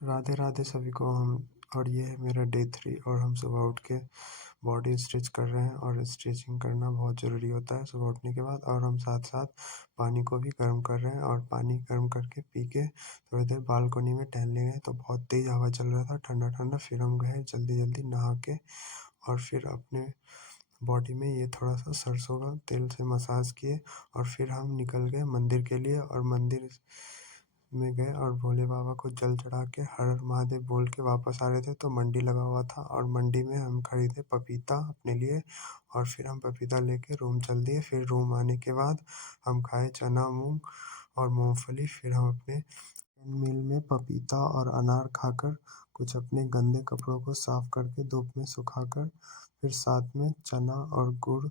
राधे राधे सभी को। हम और ये है मेरा डे 3 और हम सुबह उठ के बॉडी स्ट्रेच कर रहे हैं और स्ट्रेचिंग करना बहुत ज़रूरी होता है सुबह उठने के बाद। और हम साथ साथ पानी को भी गर्म कर रहे हैं और पानी गर्म करके पी के थोड़ी देर बालकनी में टहलने गए तो बहुत तेज़ हवा चल रहा था, ठंडा ठंडा। फिर हम गए जल्दी जल्दी नहा के और फिर अपने बॉडी में ये थोड़ा सा सरसों का तेल से मसाज किए और फिर हम निकल गए मंदिर के लिए। और मंदिर में गए और भोले बाबा को जल चढ़ा के हर हर महादेव बोल के वापस आ रहे थे तो मंडी लगा हुआ था और मंडी में हम खरीदे पपीता अपने लिए और फिर हम पपीता लेके रूम चल दिए। फिर रूम आने के बाद हम खाए चना मूंग और मूंगफली। फिर हम अपने मील में पपीता और अनार खाकर कुछ अपने गंदे कपड़ों को साफ करके धूप में सुखाकर फिर साथ में चना और गुड़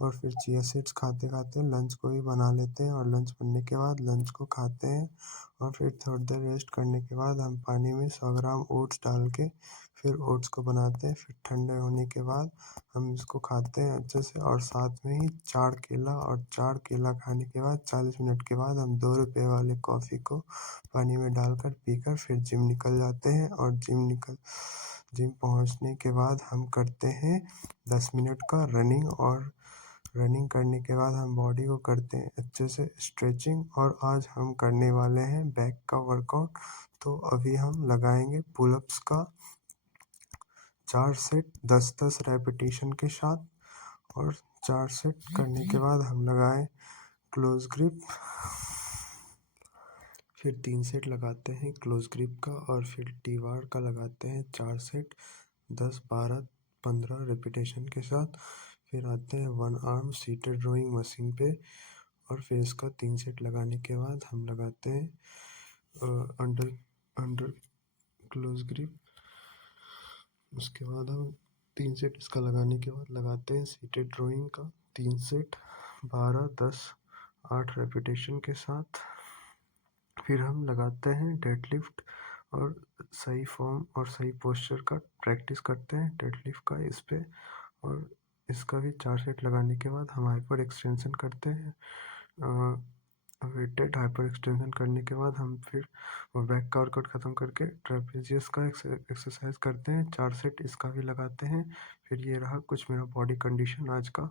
और फिर चिया सीड्स खाते खाते लंच को भी बना लेते हैं। और लंच बनने के बाद लंच को खाते हैं और फिर थोड़ी देर रेस्ट करने के बाद हम पानी में 100 ग्राम ओट्स डाल के फिर ओट्स को बनाते हैं। फिर ठंडे होने के बाद हम इसको खाते हैं अच्छे से। और साथ में ही 4 केला खाने के बाद 40 मिनट के बाद हम 2 रुपए वाले कॉफ़ी को पानी में डालकर पीकर फिर जिम निकल जाते हैं। और जिम पहुंचने के बाद हम करते हैं 10 मिनट का रनिंग। और रनिंग करने के बाद हम बॉडी को करते हैं अच्छे से स्ट्रेचिंग। और आज हम करने वाले हैं बैक का वर्कआउट। तो अभी हम लगाएंगे पुलअप्स का 4 सेट 10-10 रेपिटेशन के साथ। और 4 सेट करने के बाद हम लगाएं क्लोज ग्रिप। फिर 3 सेट लगाते हैं क्लोज ग्रिप का और फिर टी बार का लगाते हैं 4 सेट 10, 12, 15 रेपिटेशन के साथ। फिर आते हैं 1 आर्म सीटेड रोइंग मशीन पे और फिर इसका 3 सेट लगाने के बाद हम लगाते हैं अंडर अंडर क्लोज ग्रिप। उसके बाद हम 3 सेट इसका लगाने के बाद लगाते हैं सीटेड रोइंग का 3 सेट 12, 10, 8 रेपिटेशन के साथ। फिर हम लगाते हैं डेडलिफ्ट और सही फॉर्म और सही पोस्चर का प्रैक्टिस करते हैं डेडलिफ्ट का इस पे। और इसका भी 4 सेट लगाने के बाद हम हाइपर एक्सटेंशन करते हैं। वेटेड हाइपर एक्सटेंशन करने के बाद हम फिर बैक का वर्कआउट ख़त्म करके ट्रेपेजियस का एक्सरसाइज करते हैं 4 सेट इसका भी लगाते हैं। फिर ये रहा कुछ मेरा बॉडी कंडीशन आज का।